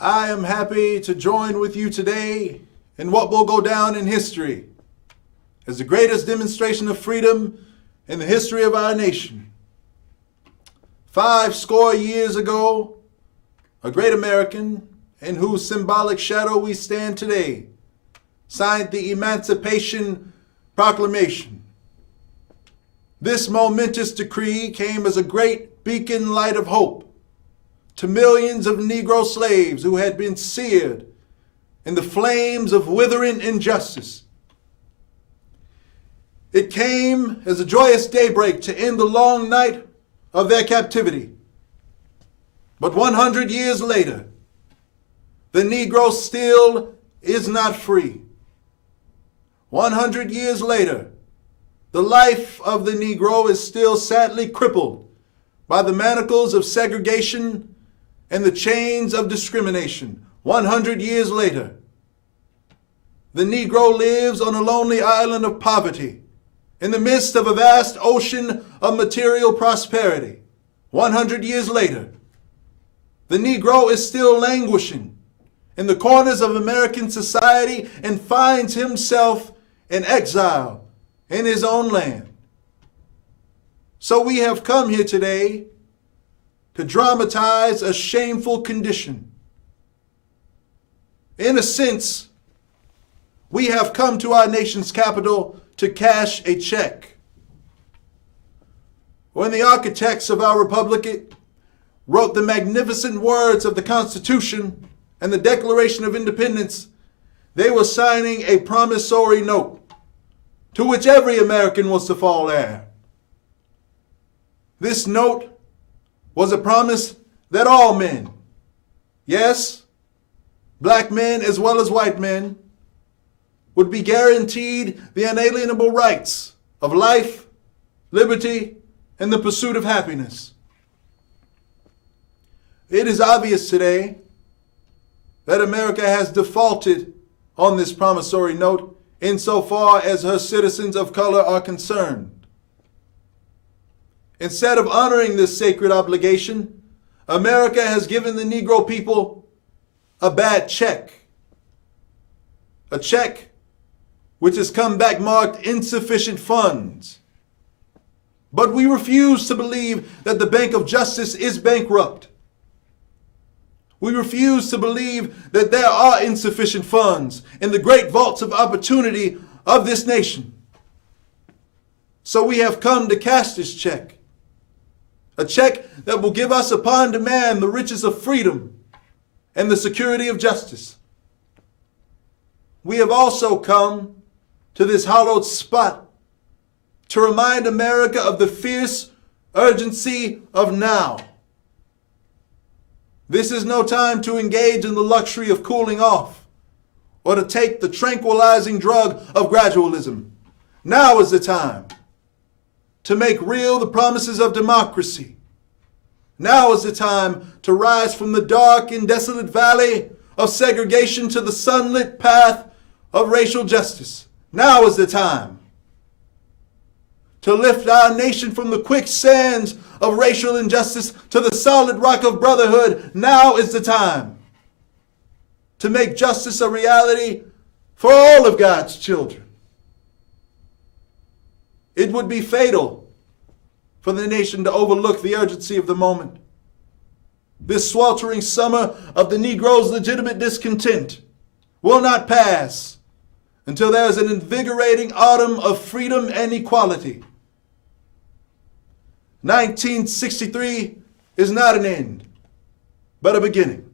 I am happy to join with you today in what will go down in history as the greatest demonstration of freedom in the history of our nation. 50 years ago, a great American, in whose symbolic shadow we stand today, signed the Emancipation Proclamation. This momentous decree came as a great beacon light of hope to millions of Negro slaves who had been seared in the flames of withering injustice. It came as a joyous daybreak to end the long night of their captivity. But 100 years later, the Negro still is not free. 100 years later, the life of the Negro is still sadly crippled by the manacles of segregation and the chains of discrimination. 100 years later, the Negro lives on a lonely island of poverty in the midst of a vast ocean of material prosperity. 100 years later, the Negro is still languishing in the corners of American society and finds himself in exile in his own land. So we have come here today to dramatize a shameful condition. In a sense, we have come to our nation's capital to cash a check. When the architects of our republic wrote the magnificent words of the Constitution and the Declaration of Independence, they were signing a promissory note to which every American was to fall heir. This note was a promise that all men, yes, black men as well as white men, would be guaranteed the unalienable rights of life, liberty, and the pursuit of happiness. It is obvious today that America has defaulted on this promissory note insofar as her citizens of color are concerned. Instead of honoring this sacred obligation, America has given the Negro people a bad check. A check which has come back marked insufficient funds. But we refuse to believe that the Bank of Justice is bankrupt. We refuse to believe that there are insufficient funds in the great vaults of opportunity of this nation. So we have come to cash this check. A check that will give us upon demand the riches of freedom and the security of justice. We have also come to this hallowed spot to remind America of the fierce urgency of now. This is no time to engage in the luxury of cooling off or to take the tranquilizing drug of gradualism. Now is the time to make real the promises of democracy. Now is the time to rise from the dark and desolate valley of segregation to the sunlit path of racial justice. Now is the time to lift our nation from the quicksands of racial injustice to the solid rock of brotherhood. Now is the time to make justice a reality for all of God's children. It would be fatal for the nation to overlook the urgency of the moment. This sweltering summer of the Negro's legitimate discontent will not pass until there is an invigorating autumn of freedom and equality. 1963 is not an end, but a beginning.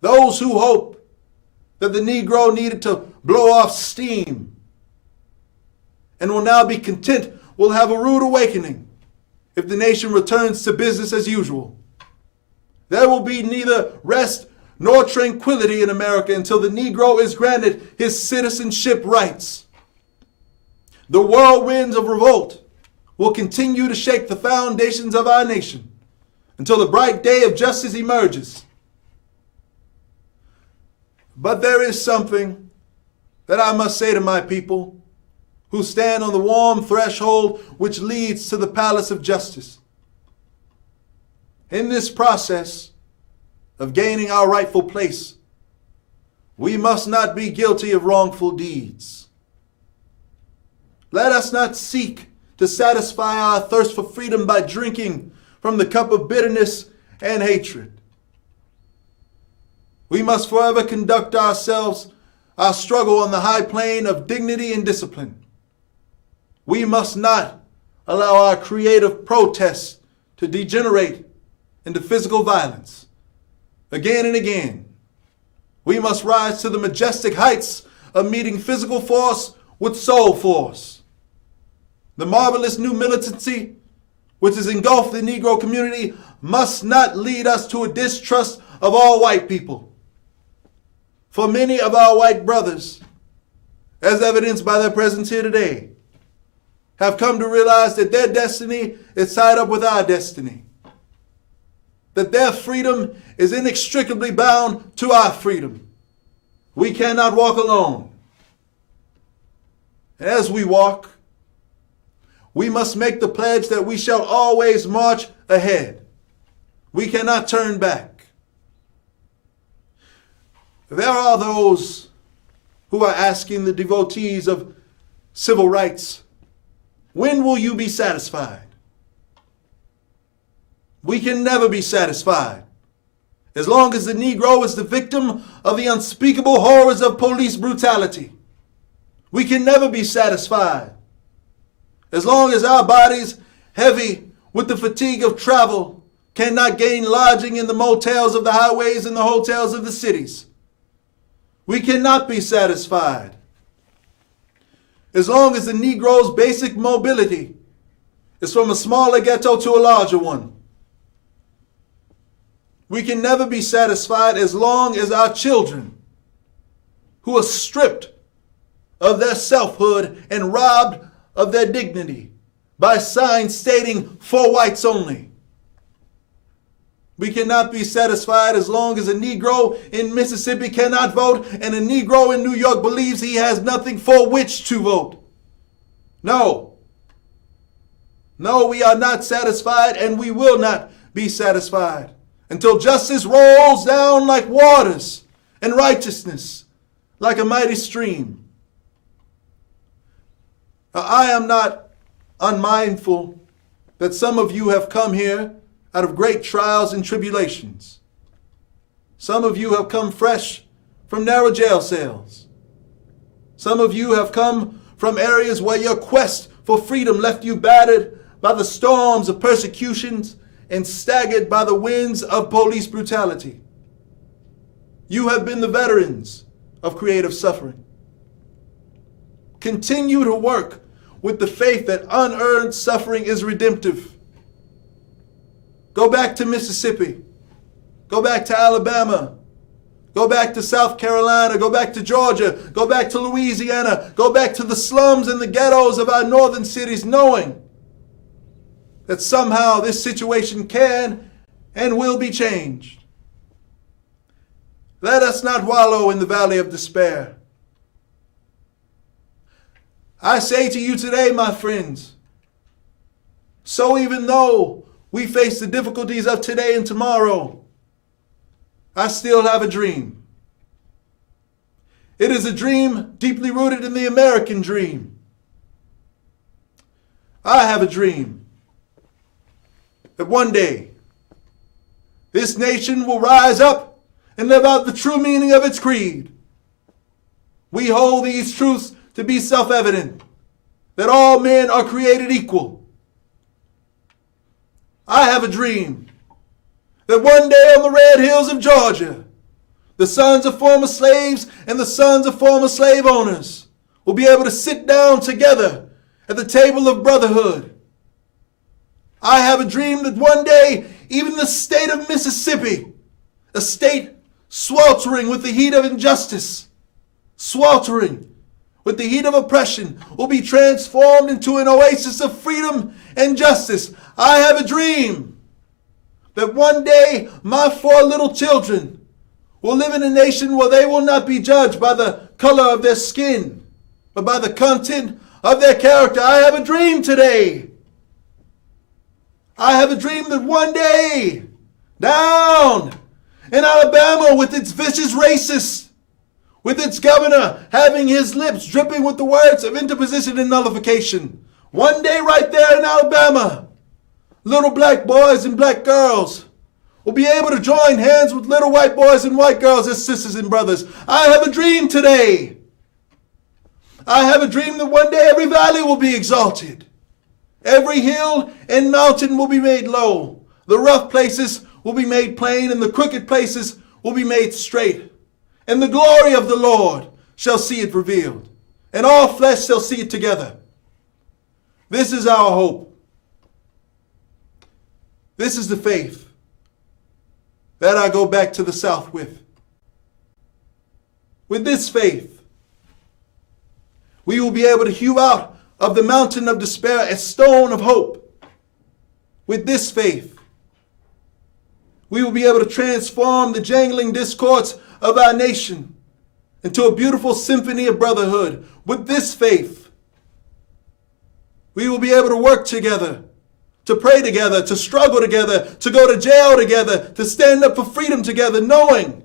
Those who hope that the Negro needed to blow off steam and will now be content will have a rude awakening if the nation returns to business as usual. There will be neither rest nor tranquility in America until the Negro is granted his citizenship rights. The whirlwinds of revolt will continue to shake the foundations of our nation until the bright day of justice emerges. But there is something that I must say to my people who stand on the warm threshold which leads to the palace of justice. In this process, of gaining our rightful place. We must not be guilty of wrongful deeds. Let us not seek to satisfy our thirst for freedom by drinking from the cup of bitterness and hatred. We must forever conduct our struggle on the high plane of dignity and discipline. We must not allow our creative protests to degenerate into physical violence. Again and again, we must rise to the majestic heights of meeting physical force with soul force. The marvelous new militancy which has engulfed the Negro community must not lead us to a distrust of all white people. For many of our white brothers, as evidenced by their presence here today, have come to realize that their destiny is tied up with our destiny, that their freedom is inextricably bound to our freedom. We cannot walk alone. And as we walk, we must make the pledge that we shall always march ahead. We cannot turn back. There are those who are asking the devotees of civil rights, when will you be satisfied? We can never be satisfied as long as the Negro is the victim of the unspeakable horrors of police brutality. We can never be satisfied as long as our bodies, heavy with the fatigue of travel, cannot gain lodging in the motels of the highways and the hotels of the cities. We cannot be satisfied as long as the Negro's basic mobility is from a smaller ghetto to a larger one. We can never be satisfied as long as our children, who are stripped of their selfhood and robbed of their dignity by signs stating "for whites only." We cannot be satisfied as long as a Negro in Mississippi cannot vote and a Negro in New York believes he has nothing for which to vote. No. No, we are not satisfied, and we will not be satisfied until justice rolls down like waters and righteousness like a mighty stream. I am not unmindful that some of you have come here out of great trials and tribulations. Some of you have come fresh from narrow jail cells. Some of you have come from areas where your quest for freedom left you battered by the storms of persecutions and staggered by the winds of police brutality. You have been the veterans of creative suffering. Continue to work with the faith that unearned suffering is redemptive. Go back to Mississippi. Go back to Alabama. Go back to South Carolina. Go back to Georgia. Go back to Louisiana. Go back to the slums and the ghettos of our northern cities, knowing that somehow this situation can and will be changed. Let us not wallow in the valley of despair. I say to you today, my friends, so even though we face the difficulties of today and tomorrow, I still have a dream. It is a dream deeply rooted in the American dream. I have a dream that one day this nation will rise up and live out the true meaning of its creed. We hold these truths to be self-evident, that all men are created equal. I have a dream that one day on the red hills of Georgia, the sons of former slaves and the sons of former slave owners will be able to sit down together at the table of brotherhood. I have a dream that one day even the state of Mississippi, a state sweltering with the heat of injustice, sweltering with the heat of oppression, will be transformed into an oasis of freedom and justice. I have a dream that one day my 4 little children will live in a nation where they will not be judged by the color of their skin, but by the content of their character. I have a dream today. I have a dream that one day, down In Alabama, with its vicious racists, with its governor having his lips dripping with the words of interposition and nullification. One day right there in Alabama, little black boys and black girls will be able to join hands with little white boys and white girls as sisters and brothers. I have a dream today. I have a dream that one day every valley will be exalted. Every hill and mountain will be made low. The rough places will be made plain, and the crooked places will be made straight. And the glory of the Lord shall see it revealed, and all flesh shall see it together. This is our hope. This is the faith that I go back to the South with. With this faith, we will be able to hew out of the mountain of despair a stone of hope. With this faith, we will be able to transform the jangling discords of our nation into a beautiful symphony of brotherhood. With this faith, we will be able to work together, to pray together, to struggle together, to go to jail together, to stand up for freedom together, knowing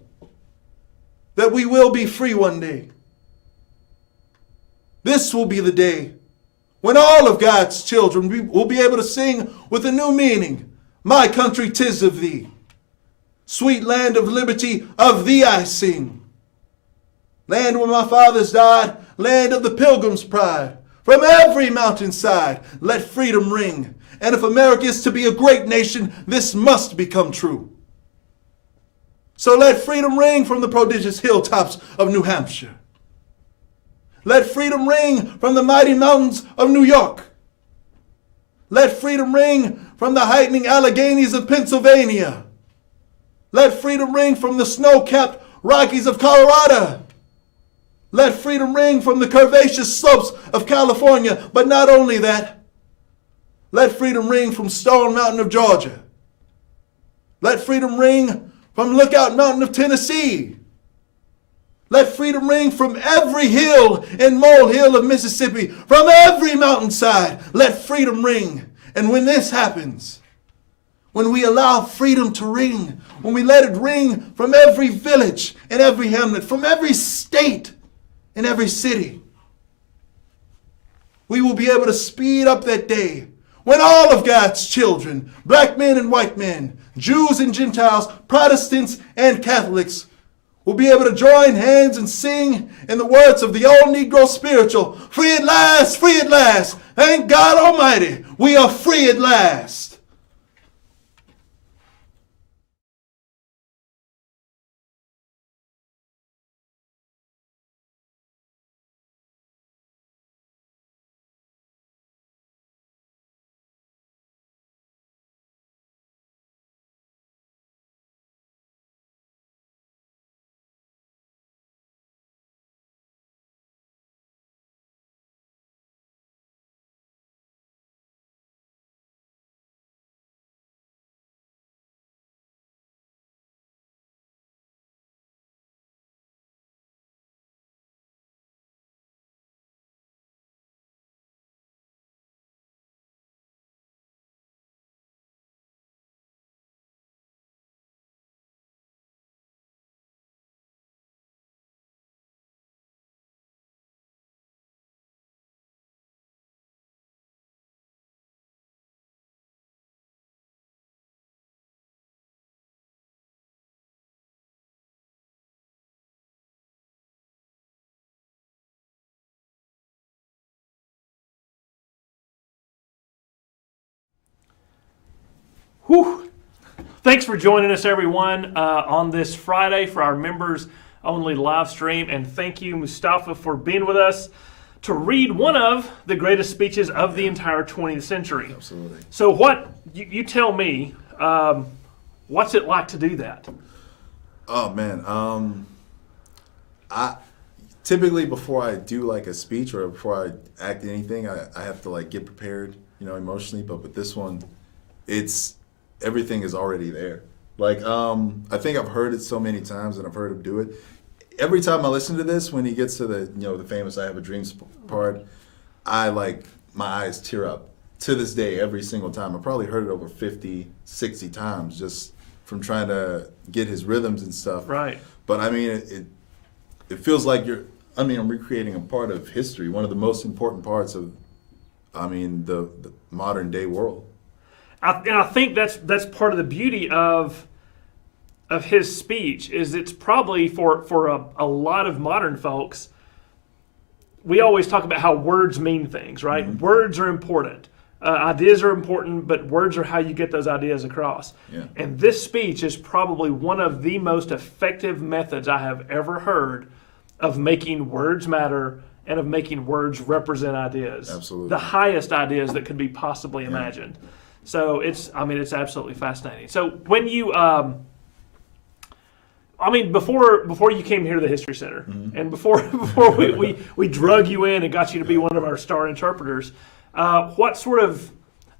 that we will be free one day. This will be the day when all of God's children will be able to sing with a new meaning. My country, 'tis of thee. Sweet land of liberty, of thee I sing. Land where my fathers died, land of the pilgrim's pride. From every mountainside, let freedom ring. And if America is to be a great nation, this must become true. So let freedom ring from the prodigious hilltops of New Hampshire. Let freedom ring from the mighty mountains of New York. Let freedom ring from the heightening Alleghenies of Pennsylvania. Let freedom ring from the snow-capped Rockies of Colorado. Let freedom ring from the curvaceous slopes of California. But not only that, let freedom ring from Stone Mountain of Georgia. Let freedom ring from Lookout Mountain of Tennessee. Let freedom ring from every hill and molehill of Mississippi, from every mountainside. Let freedom ring. And when this happens, when we allow freedom to ring, when we let it ring from every village and every hamlet, from every state and every city, we will be able to speed up that day when all of God's children, black men and white men, Jews and Gentiles, Protestants and Catholics, will be able to join hands and sing in the words of the old Negro spiritual, free at last, free at last. Thank God Almighty, we are free at last. Whew. Thanks for joining us, everyone, on this Friday for our members-only live stream. And thank you, Mustafa, for being with us to read one of the greatest speeches of the entire 20th century. Absolutely. So what, you tell me, what's it like to do that? Oh, man. I typically, before I do like a speech or before I act anything, I have to like get prepared, emotionally. But with this one, everything is already there. Like, I think I've heard it so many times and I've heard him do it. Every time I listen to this, when he gets to the famous I Have a Dream part, my eyes tear up to this day every single time. I've probably heard it over 50, 60 times just from trying to get his rhythms and stuff. Right. But I mean, it feels like I'm recreating a part of history, one of the most important parts of, the modern day world. And I think that's part of the beauty of his speech is it's probably for a lot of modern folks. We always talk about how words mean things, right? Mm-hmm. Words are important. Ideas are important, but words are how you get those ideas across. Yeah. And this speech is probably one of the most effective methods I have ever heard of making words matter and of making words represent ideas. Absolutely. The highest ideas that could be possibly imagined. So it's absolutely fascinating. So when you, before you came here to the History Center, mm-hmm. and before we drug you in and got you to be one of our star interpreters, what sort of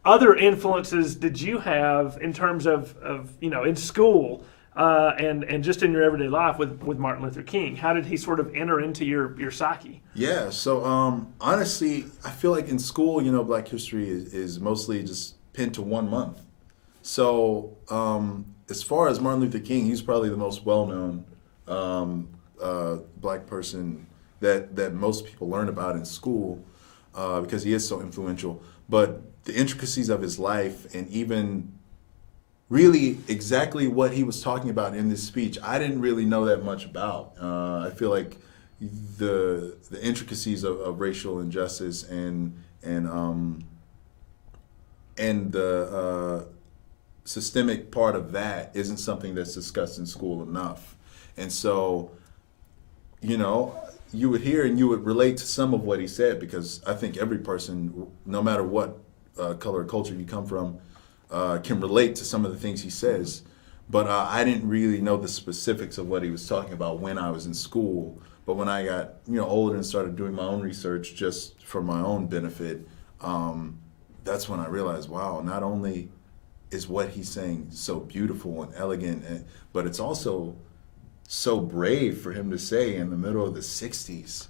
other influences did you have in terms of in school and just in your everyday life with Martin Luther King? How did he sort of enter into your psyche? Yeah, so honestly, I feel like in school, Black history is mostly just pinned to 1 month. So as far as Martin Luther King, he's probably the most well-known Black person that most people learn about in school. Because he is so influential. But the intricacies of his life and even really exactly what he was talking about in this speech, I didn't really know that much about. I feel like the intricacies of racial injustice and the systemic part of that isn't something that's discussed in school enough. And so, you would hear and you would relate to some of what he said, because I think every person, no matter what color or culture you come from, can relate to some of the things he says. But I didn't really know the specifics of what he was talking about when I was in school. But when I got older and started doing my own research just for my own benefit, that's when I realized, wow, not only is what he's saying so beautiful and elegant, but it's also so brave for him to say in the middle of the 60s.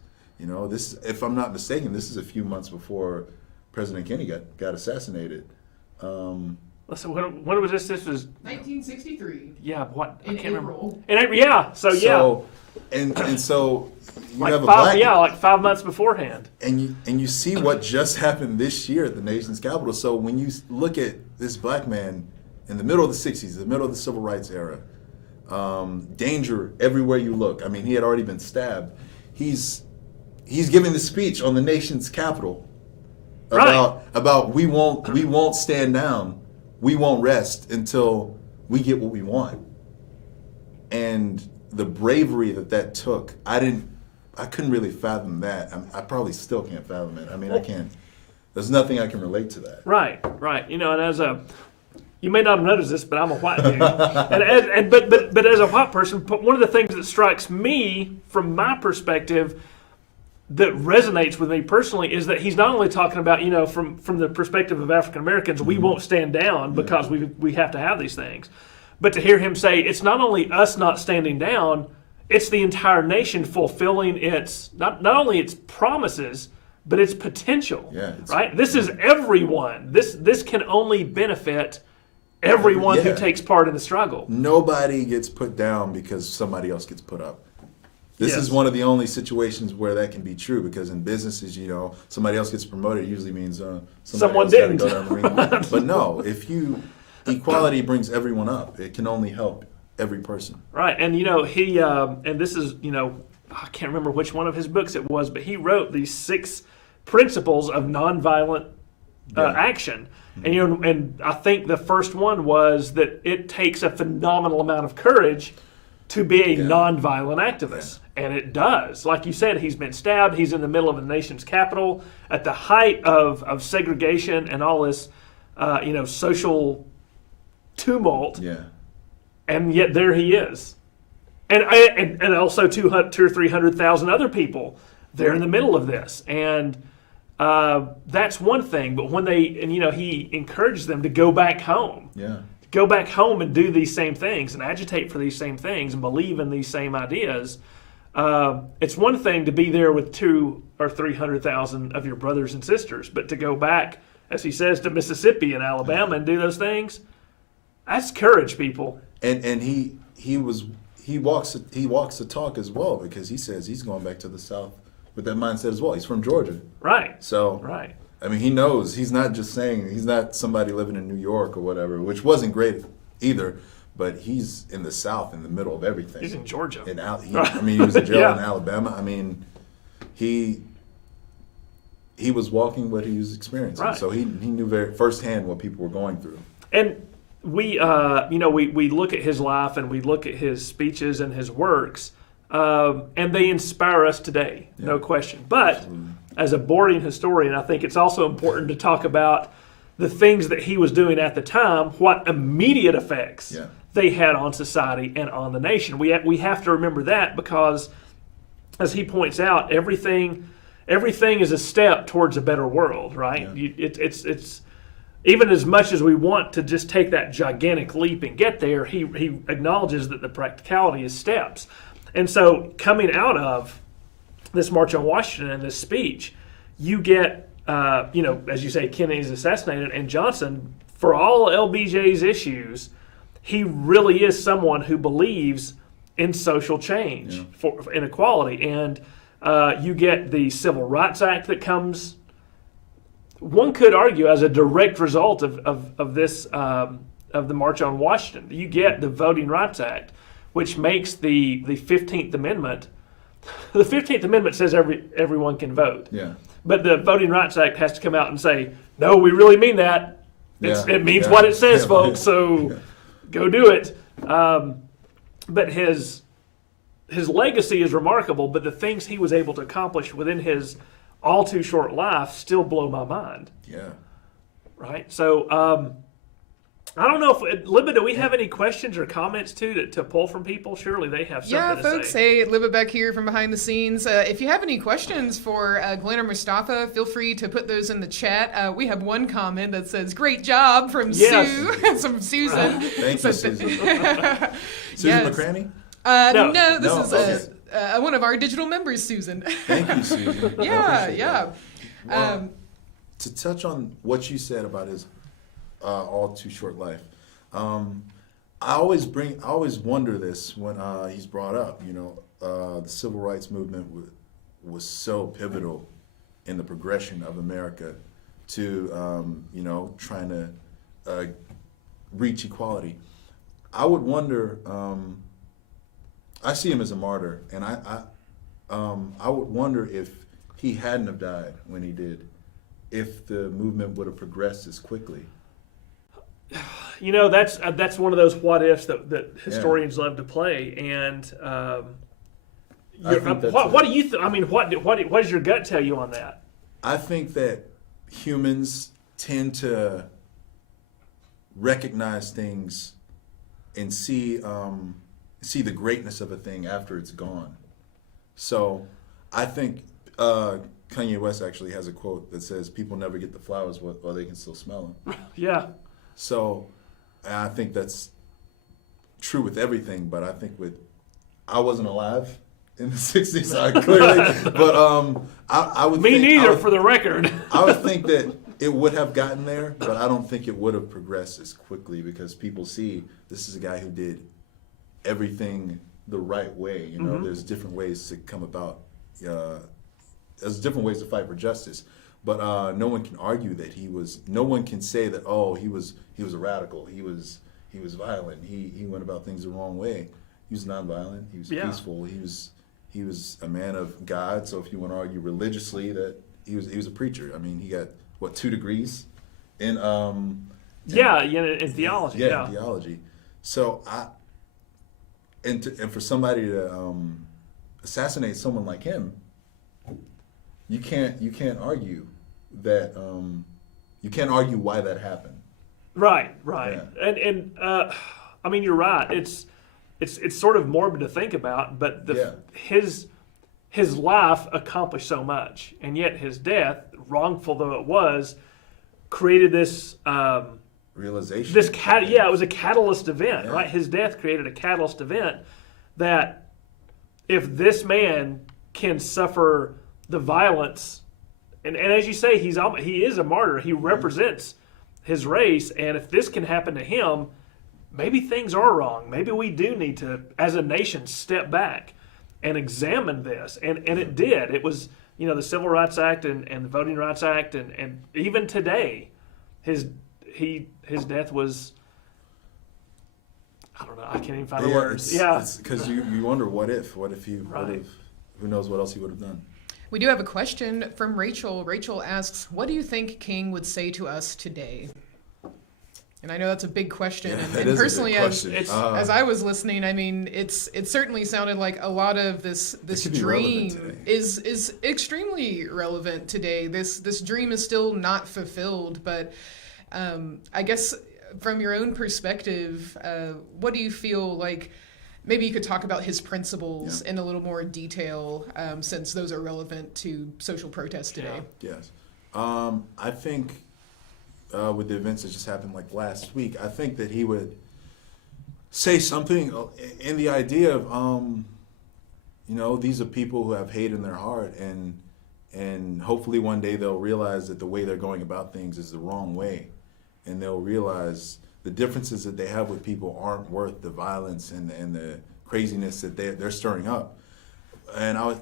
This, if I'm not mistaken, this is a few months before President Kennedy got assassinated. Listen, when was this? This was 1963. Yeah, what? In I can't April. remember. In April, yeah. So you like have a 5 months beforehand. And you see what just happened this year at the nation's capital. So when you look at this Black man in the middle of the 60s, the middle of the Civil Rights era, danger everywhere you look. I mean, he had already been stabbed. He's giving the speech on the nation's capital about we won't stand down, we won't rest until we get what we want. And the bravery that took, I couldn't really fathom that. I probably still can't fathom it. I can't. There's nothing I can relate to that. Right. And you may not have noticed this, but I'm a white dude, but as a white person, one of the things that strikes me from my perspective that resonates with me personally is that he's not only talking about from the perspective of African Americans, we won't stand down because we have to have these things, but to hear him say it's not only us not standing down, it's the entire nation fulfilling its not only its promises but its potential. Yeah, right. This is everyone. This can only benefit everyone who takes part in the struggle. Nobody gets put down because somebody else gets put up. This is one of the only situations where that can be true, because in businesses, somebody else gets promoted, it usually means someone didn't. Go down the ring. But no, equality brings everyone up. It can only help every person. Right, and he and this is I can't remember which one of his books it was, but he wrote these 6 principles of nonviolent action. And I think the first one was that it takes a phenomenal amount of courage to be a nonviolent activist. And it does. Like you said, he's been stabbed. He's in the middle of the nation's capital at the height of segregation and all this, social tumult. Yeah. And yet there he is. And also 200 or 300,000 other people there in the middle of this. And that's one thing. But when he encouraged them to go back home. Yeah. Go back home and do these same things and agitate for these same things and believe in these same ideas. It's one thing to be there with 200,000 or 300,000 of your brothers and sisters, but to go back, as he says, to Mississippi and Alabama and do those things, that's courage, people. and he walks the talk as well, because he says he's going back to the South with that mindset as well. He's from Georgia, Right. so Right. I mean, he knows. He's not just saying, he's not somebody living in New York or whatever, which wasn't great either, but he's in the South, in the middle of everything. He's in Georgia. He was in jail Yeah. in Alabama. I mean, he was walking what he was experiencing. Right. So he knew very firsthand what people were going through. And we look at his life and we look at his speeches and his works, and they inspire us today, no question. But Absolutely. as a boarding historian, I think it's also important to talk about the things that he was doing at the time, what immediate effects Yeah. they had on society and on the nation. We have to remember that, because, as he points out, everything is a step towards a better world, right? Yeah. It's even as much as we want to just take that gigantic leap and get there, he acknowledges that the practicality is steps. And so, coming out of this March on Washington and this speech, you get, as you say, Kennedy's assassinated, and Johnson, for all LBJ's issues, he really is someone who believes in social change, for inequality. And you get the Civil Rights Act that comes, one could argue, as a direct result of this, of the March on Washington. You get the Voting Rights Act, which makes the 15th Amendment. The 15th Amendment says everyone can vote. Yeah. But the Voting Rights Act has to come out and say, no, we really mean that. It means what it says, folks, so go do it. But his legacy is remarkable, but the things he was able to accomplish within his all too short life still blow my mind. Yeah. Right? So, I don't know if, Libba, do we have any questions or comments to pull from people? Surely they have something Yeah, to folks, say. hey, Libba back here from behind the scenes. If you have any questions for Glenn or Mustafa, feel free to put those in the chat. We have one comment that says, "Great job" from Yes. Sue, from Susan. Thank you, Susan. Susan Yes. McCraney? No, this No, is one of our digital members, Susan. Thank you, Susan. I Yeah, appreciate yeah. that. Well, to touch on what you said about his all too short life, I always wonder this when he's brought up. The civil rights movement was so pivotal in the progression of America to trying to reach equality. I would wonder. I see him as a martyr, and I would wonder if he hadn't have died when he did, if the movement would have progressed as quickly. That's one of those what ifs that historians love to play. And what do you? What does your gut tell you on that? I think that humans tend to recognize things and see the greatness of a thing after it's gone. So I think Kanye West actually has a quote that says, "People never get the flowers while they can still smell them." Yeah. So I think that's true with everything, but I think I wasn't alive in the 60s, clearly, but I would Me think, neither, for the record. I would think that it would have gotten there, but I don't think it would have progressed as quickly, because people see this is a guy who did everything the right way. There's different ways to come about. There's different ways to fight for justice, but no one can argue that he was. No one can say that he was a radical. He was violent. He went about things the wrong way. He was nonviolent. He was peaceful. He was a man of God. So if you want to argue religiously that he was a preacher. I mean, he got 2 degrees in in theology. in theology. So and for somebody to assassinate someone like him, you can't argue that you can't argue why that happened. Right. Yeah. And I mean, you're right. It's sort of morbid to think about, but his life accomplished so much, and yet his death, wrongful though it was, created this realization. It was a catalyst event, Yeah. right? His death created a catalyst event that, if this man can suffer the violence, and as you say, he is a martyr. He represents his race, and if this can happen to him, maybe things are wrong. Maybe we do need to, as a nation, step back and examine this. And it did. It was, the Civil Rights Act and the Voting Rights Act, and even today, his death was, I don't know, I can't even find the words. Because you wonder, what if he Right. would have, who knows what else he would have done. We do have a question from Rachel. Rachel asks, what do you think King would say to us today? And I know that's a big question. Yeah, and that is a personally, big question. as I was listening, I mean, it certainly sounded like a lot of this could be dream relevant today. is extremely relevant today. This dream is still not fulfilled, but I guess from your own perspective, what do you feel like? Maybe you could talk about his principles in a little more detail, since those are relevant to social protests today. Yes. I think with the events that just happened like last week, I think that he would say something in the idea of, these are people who have hate in their heart, and hopefully one day they'll realize that the way they're going about things is the wrong way, and they'll realize the differences that they have with people aren't worth the violence and the craziness that they're stirring up. And I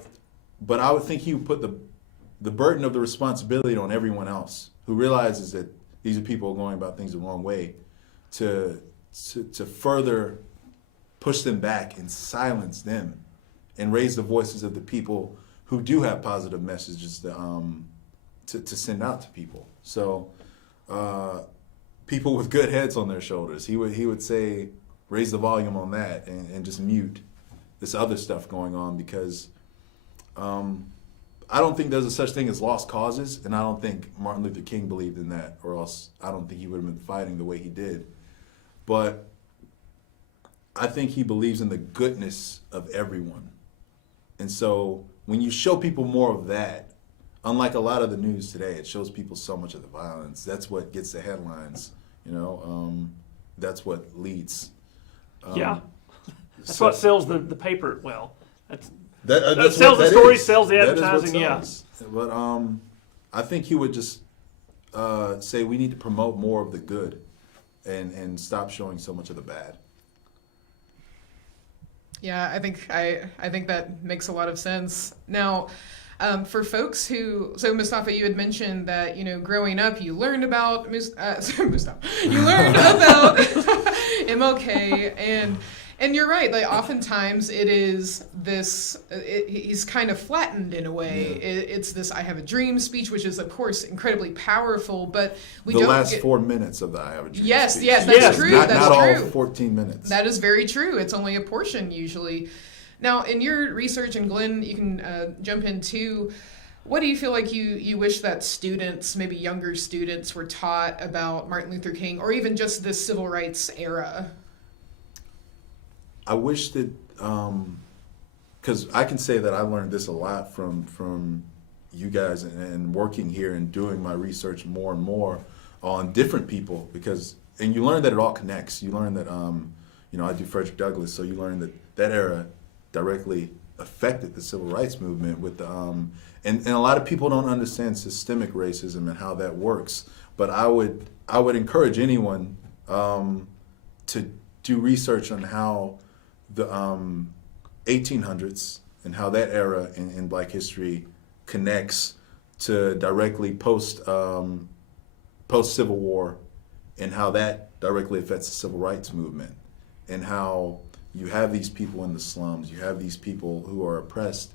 would think he would put the burden of the responsibility on everyone else who realizes that these are people going about things the wrong way, to further push them back and silence them, and raise the voices of the people who do have positive messages to send out to people. So people with good heads on their shoulders, he would say, raise the volume on that and just mute this other stuff going on, because I don't think there's a such thing as lost causes, and I don't think Martin Luther King believed in that, or else I don't think he would have been fighting the way he did. But I think he believes in the goodness of everyone. And so when you show people more of that, unlike a lot of the news today, it shows people so much of the violence. That's what gets the headlines, that's what leads. That's what sells the paper. Well, that That's sells what the that story, is. sells the That is what advertising, yeah. sells. But I think he would just say we need to promote more of the good and stop showing so much of the bad. Yeah, I think that makes a lot of sense. Now, for folks so Mustafa, you had mentioned that growing up you learned about Mustafa, you learned about MLK, and you're right. Like oftentimes it is this. He's kind of flattened in a way. Yeah. It's this "I have a dream" speech, which is of course incredibly powerful, but we The don't last get, 4 minutes of the I Have a Dream Yes, speech. yes, that's Yes. true. Not That's all true. 14 minutes. That is very true. It's only a portion usually. Now, in your research, and Glenn, you can jump in too, what do you feel like you wish that students, maybe younger students, were taught about Martin Luther King, or even just this civil rights era? I wish that, because I can say that I learned this a lot from you guys and working here and doing my research more and more on different people, and you learn that it all connects. You learn that, I do Frederick Douglass, so you learn that era directly affected the civil rights movement with and a lot of people don't understand systemic racism and how that works. But I would encourage anyone to do research on how the 1800s and how that era in Black history connects to directly post Civil War, and how that directly affects the civil rights movement, and how you have these people in the slums, you have these people who are oppressed,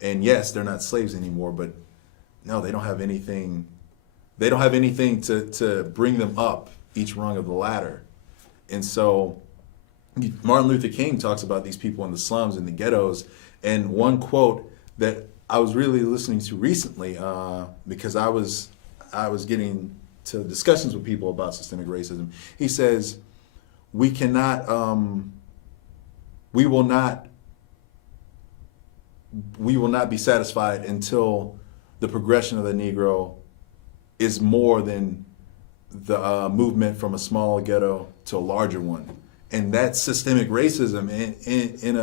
and yes, they're not slaves anymore, but no, they don't have anything. They don't have anything to bring them up each rung of the ladder. And so Martin Luther King talks about these people in the slums and the ghettos, and one quote that I was really listening to recently, because I was getting to discussions with people about systemic racism. He says, we will not be satisfied until the progression of the Negro is more than the movement from a small ghetto to a larger one. And that's systemic racism in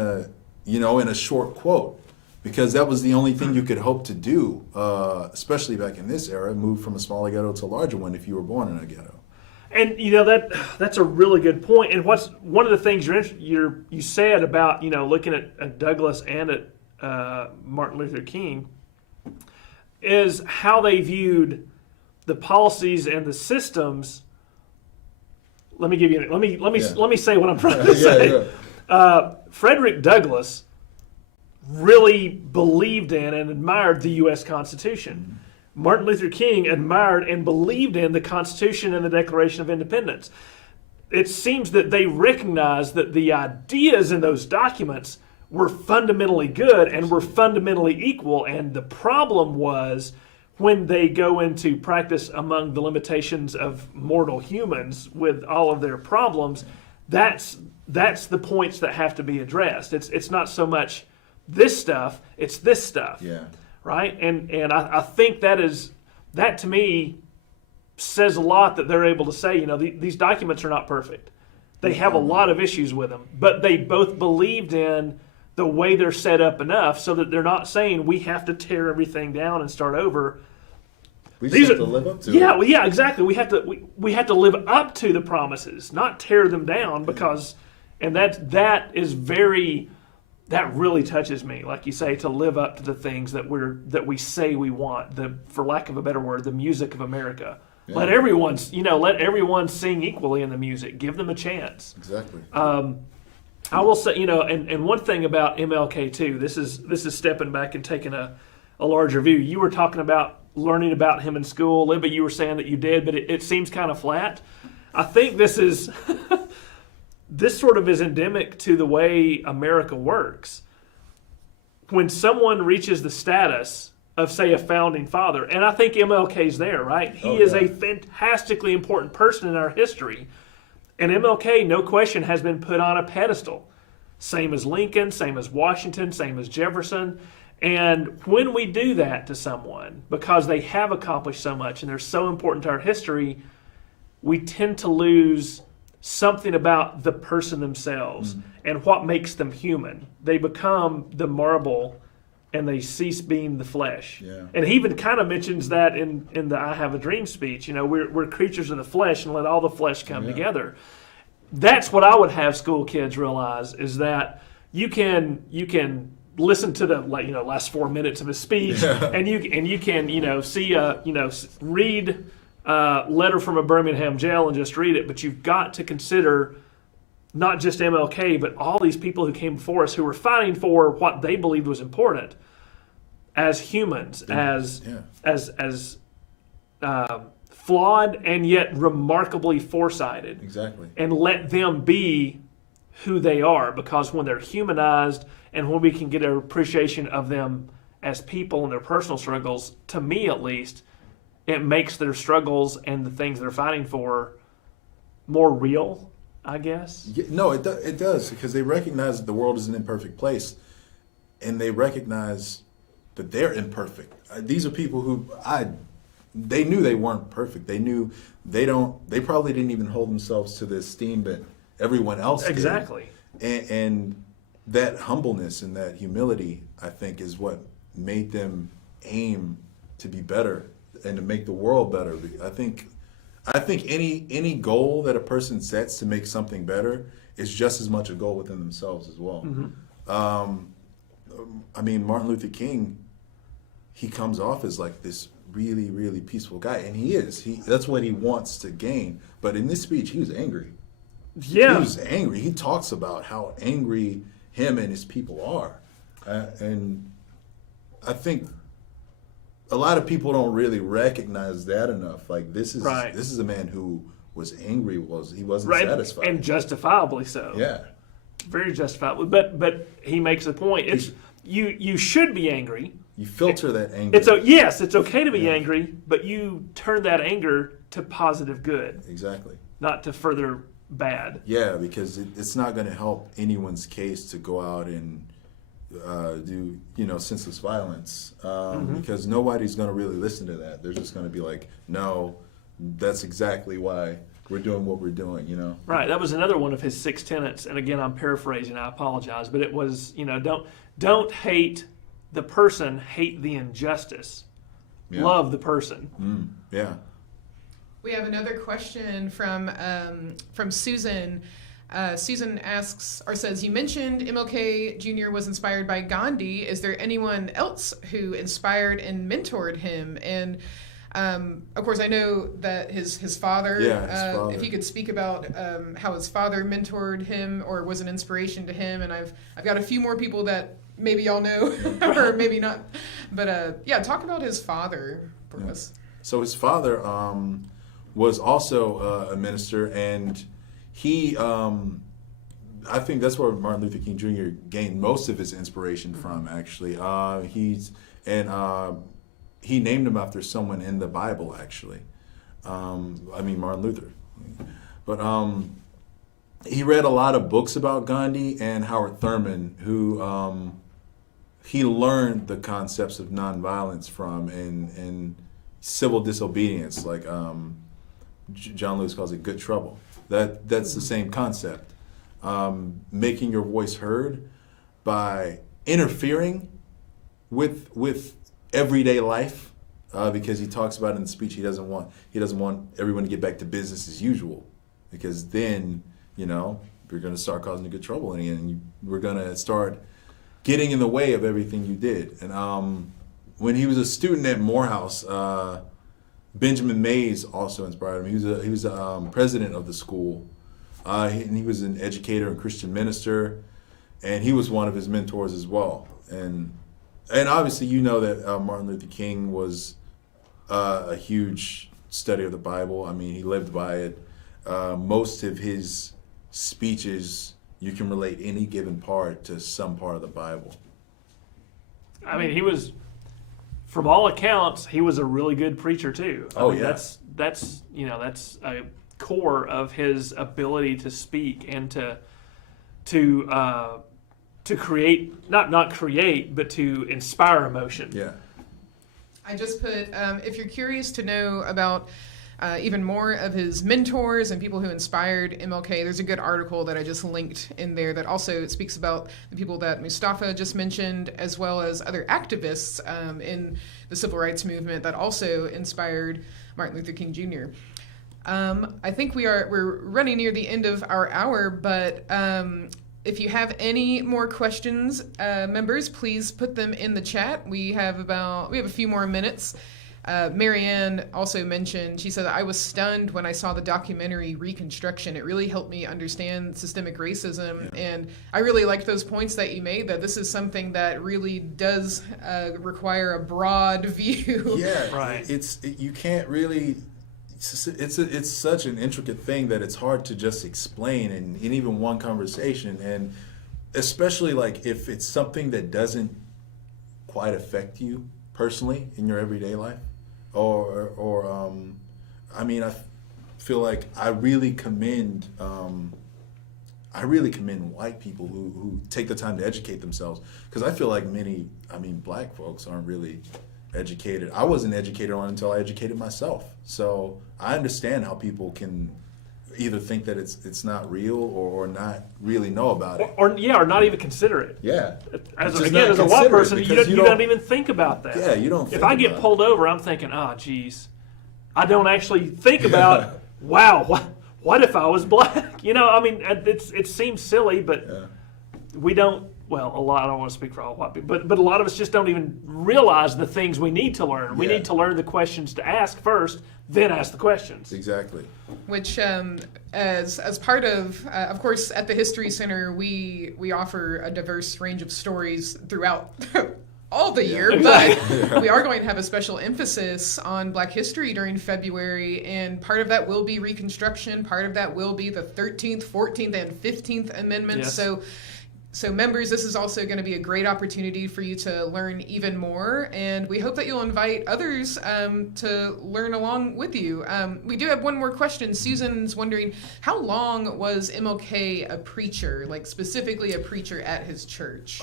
a short quote, because that was the only thing you could hope to do, especially back in this era, move from a smaller ghetto to a larger one if you were born in a ghetto. And that's a really good point. And what's one of the things you said about looking at Douglas and at Martin Luther King is how they viewed the policies and the systems. Let me say what I'm trying to say. Frederick Douglass really believed in and admired the U.S. Constitution. Martin Luther King admired and believed in the Constitution and the Declaration of Independence. It seems that they recognized that the ideas in those documents were fundamentally good and were fundamentally equal, and the problem was when they go into practice among the limitations of mortal humans with all of their problems, that's the points that have to be addressed. It's not so much this stuff, it's this stuff. Yeah. Right? And I think that to me says a lot that they're able to say, these documents are not perfect. They have a lot of issues with them, but they both believed in the way they're set up enough so that they're not saying we have to tear everything down and start over. We just have to live up to it. Yeah, well, yeah, exactly. We have to live up to the promises, not tear them down, because that really touches me, like you say, to live up to the things that we say we want. For lack of a better word, the music of America. Yeah. Let everyone sing equally in the music. Give them a chance. Exactly. I will say, and one thing about MLK too. This is stepping back and taking a larger view. You were talking about learning about him in school, Libby. You were saying that you did, but it seems kind of flat. I think this is. This sort of is endemic to the way America works. When someone reaches the status of, say, a founding father, and I think MLK's there, right? He is a fantastically important person in our history. And MLK, no question, has been put on a pedestal. Same as Lincoln, same as Washington, same as Jefferson. And when we do that to someone, because they have accomplished so much and they're so important to our history, we tend to lose something about the person themselves and what makes them human. They become the marble and they cease being the flesh. Yeah. And he even kind of mentions that in the I Have a Dream speech. We're creatures of the flesh and let all the flesh come together. That's what I would have school kids realize, is that you can listen to the last 4 minutes of his speech and you can see read letter from a Birmingham jail and just read it, but you've got to consider not just MLK, but all these people who came before us who were fighting for what they believed was important as humans, as flawed and yet remarkably foresighted. Exactly. And let them be who they are, because when they're humanized and when we can get an appreciation of them as people and their personal struggles, to me at least, it makes their struggles and the things they're fighting for more real, I guess. Yeah, no, it does, because they recognize that the world is an imperfect place, and they recognize that they're imperfect. These are people who they knew they weren't perfect. They knew they probably didn't even hold themselves to the esteem that everyone else did. Exactly. And that humbleness and that humility, I think, is what made them aim to be better and to make the world better. I think any goal that a person sets to make something better is just as much a goal within themselves as well. I mean, Martin Luther King, he comes off as like this really, really peaceful guy, and he is. That's what he wants to gain. But in this speech, he was angry. Yeah. He was angry. He talks about how angry him and his people are. And I think a lot of people don't really recognize that enough. Like, this is a man who was angry, he wasn't satisfied. And justifiably so. Yeah. Very justifiably. But he makes a point. You should be angry. You filter that anger. It's okay to be angry, but you turn that anger to positive good. Exactly. Not to further bad. Yeah, because it's not going to help anyone's case to go out and do senseless violence, because nobody's going to really listen to that. They're just going to be like, no, that's exactly why we're doing what we're doing. Right. That was another one of his 6 tenets, and again, I'm paraphrasing. I apologize, but it was don't hate the person, hate the injustice. Yeah. Love the person. Yeah. We have another question from Susan. Susan asks or says, you mentioned MLK Jr. was inspired by Gandhi. Is there anyone else who inspired and mentored him? And of course, I know that his father, if he could speak about how his father mentored him or was an inspiration to him. And I've got a few more people that maybe y'all know or maybe not. But talk about his father for us. So his father was also a minister, and he, I think that's where Martin Luther King Jr. gained most of his inspiration from, actually. He named him after someone in the Bible, actually. Martin Luther. But he read a lot of books about Gandhi and Howard Thurman, who he learned the concepts of nonviolence from and civil disobedience, like John Lewis calls it good trouble. That's the same concept. Making your voice heard by interfering with everyday life, because he talks about in the speech he doesn't want everyone to get back to business as usual, because then you're going to start causing good trouble and we're going to start getting in the way of everything you did. And when he was a student at Morehouse, Benjamin Mays also inspired him. He was a president of the school, and he was an educator and Christian minister, and he was one of his mentors as well. And obviously, that Martin Luther King was a huge study of the Bible. I mean, he lived by it. Most of his speeches, you can relate any given part to some part of the Bible. I mean, he was, from all accounts, he was a really good preacher too. That's a core of his ability to speak and to create, not create, but to inspire emotion. Yeah. I just put, if you're curious to know about even more of his mentors and people who inspired MLK, there's a good article that I just linked in there that also speaks about the people that Mustafa just mentioned, as well as other activists in the civil rights movement that also inspired Martin Luther King Jr. I think we're running near the end of our hour, but if you have any more questions, members, please put them in the chat. We have a few more minutes. Marianne also mentioned, she said, I was stunned when I saw the documentary Reconstruction. It really helped me understand systemic racism. Yeah. And I really liked those points that you made, that this is something that really does require a broad view. Yeah, right. You can't really, it's such an intricate thing that it's hard to just explain in even one conversation. And especially like if it's something that doesn't quite affect you personally in your everyday life. I feel like I really commend white people who take the time to educate themselves, because I feel like black folks aren't really educated. I wasn't educated on it until I educated myself. So I understand how people can either think that it's not real or not really know about it. Or not even consider it. Yeah. As a white person, you don't even think about that. Yeah, you don't think If I get pulled over, I'm thinking, geez. I don't actually think about, wow, what if I was black? It seems silly, but we don't, I don't want to speak for all white people, but a lot of us just don't even realize the things we need to learn. We need to learn the questions to ask first, then ask the questions. Exactly. Which, as part of course, at the History Center, we offer a diverse range of stories throughout all the year, but we are going to have a special emphasis on Black history during February, and part of that will be Reconstruction, part of that will be the 13th, 14th, and 15th Amendments. Yes. So members, this is also going to be a great opportunity for you to learn even more, and we hope that you'll invite others to learn along with you. We do have one more question. Susan's wondering, how long was MLK a preacher, like specifically a preacher at his church?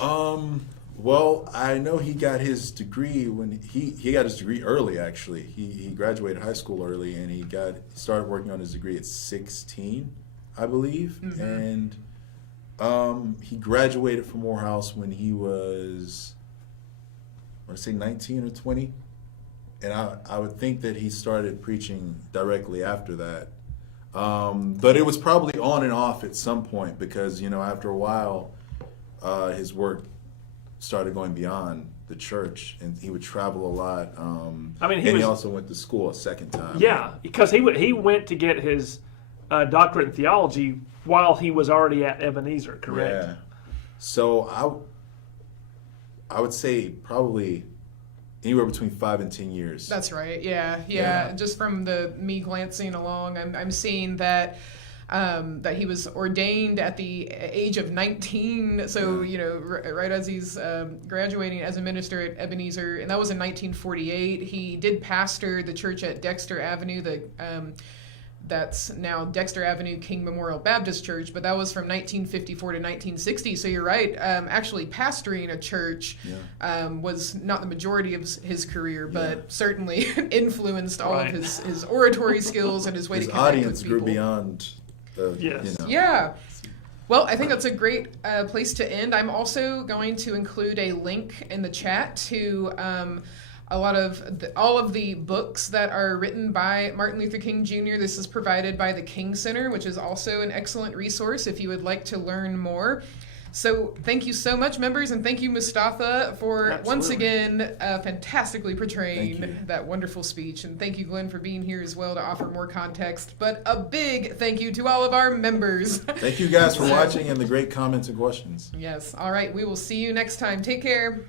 Well, I know he got his degree when he got his degree early, actually. He graduated high school early, and he started working on his degree at 16, I believe. Mm-hmm. And he graduated from Morehouse when he was, I want to say 19 or 20. and I would think that he started preaching directly after that. But it was probably on and off at some point because, after a while, his work started going beyond the church, and he would travel a lot. He also went to school a second time. Yeah, because he went to get his doctorate in theology while he was already at Ebenezer, correct? Yeah. So I would say probably anywhere between 5 and 10 years. That's right. Yeah. Just from me glancing along, I'm seeing that that he was ordained at the age of 19. So right as he's graduating as a minister at Ebenezer, and that was in 1948. He did pastor the church at Dexter Avenue, that's now Dexter Avenue King Memorial Baptist Church, but that was from 1954 to 1960. So you're right. Actually, pastoring a church was not the majority of his career, but certainly influenced all of his oratory skills and his way to connect with people. His audience grew beyond. Yeah. Well, I think that's a great place to end. I'm also going to include a link in the chat to all of the books that are written by Martin Luther King Jr. This is provided by the King Center, which is also an excellent resource if you would like to learn more. So thank you so much, members, and thank you, Mustafa, for once again fantastically portraying that wonderful speech. And thank you, Glenn, for being here as well to offer more context. But a big thank you to all of our members. Thank you guys for watching and the great comments and questions. Yes. All right. We will see you next time. Take care.